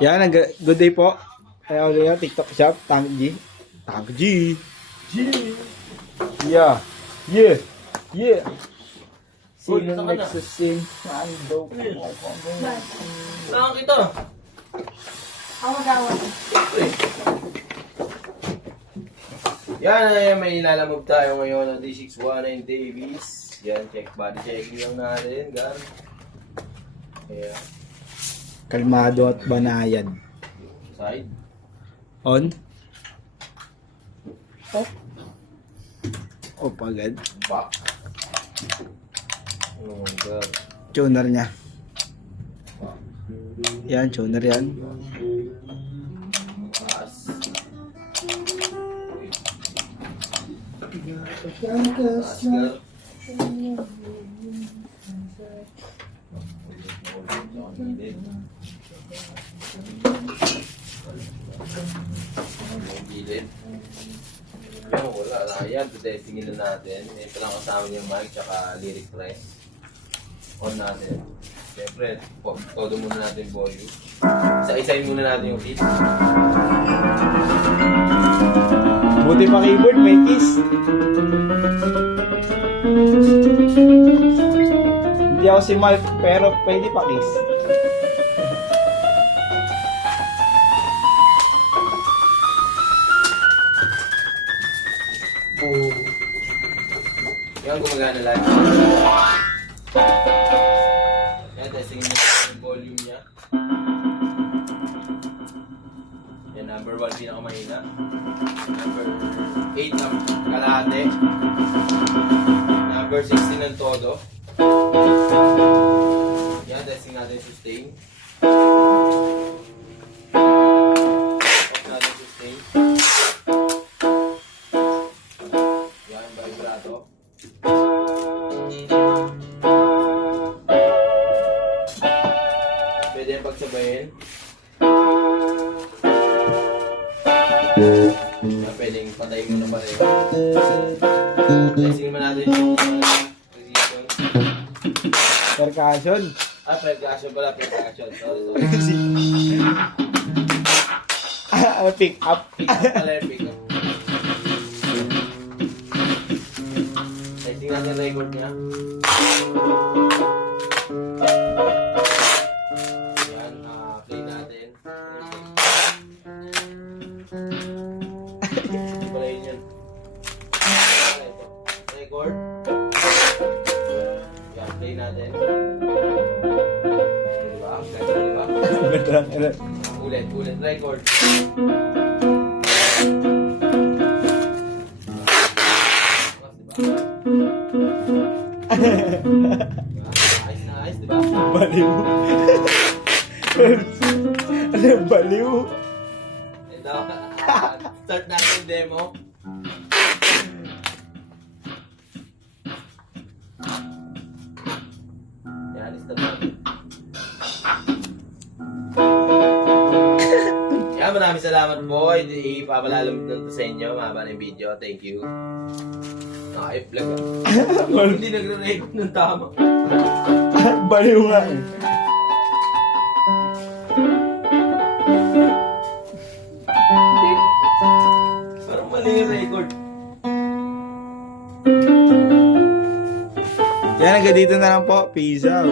Yan, good day po. Kaya ulit yung TikTok shop, Tank G. Tank G. Yeah. Yeah. Yeah. Uy, Sino saan ka na? nagsasing? Mando. Saan kita? Ako magawa. Yan, may ilalamove tayo ngayon ng D619 Davies. Yan, check body checking lang natin, gan. Kaya, Kalmado at banayad. side. On. Oh. Oh, pagad. Back. Oh, God. Tuner niya. Yan, tuner yan. Taas. Taas, girl. Gilid. Yung wala na yan, testingin na natin. Ito lang kasama yung mic tsaka lyric press. On natin. Siyempre, todo muna natin volume. Isa-isayin muna natin yung hits. Buti pa keyboard, may keys. Hindi ako si Mark, pero pwede pa keys. Yan, gumagana lahat. Yan, testingin natin yung volume niya. Yan, number 1 pinakamahina. Number 8 ang kalahati. Number 16 ang todo. Yan, testing natin sustain. Off natin sustain. Yan, vibrato. Pwede yung pagsabayin. Na pwedeng patayin mo na pareho. Testing mo natin yung position. Percussion. Percussion pala, percussion. Sorry. Pick up. Pick up pala yung pick up. Testing natin yung record niya. Yan, play natin. Hindi pala yun yun. Ito. Record. Yan, play natin. Diba? Ganda, diba? Ulit, record. Ayos, diba? Baliw. Ano baliw? Ito, start natin yung demo. Yan, start natin. Yan, maraming salamat po. Ipapalalam nito sa inyo. Mahaba na yung video. Thank you. Naka-i-vlog ah. Hindi nagre-record ng tama. Baliw nga eh. Parang mali yung record. Yan, hanggang dito na lang po. Peace out.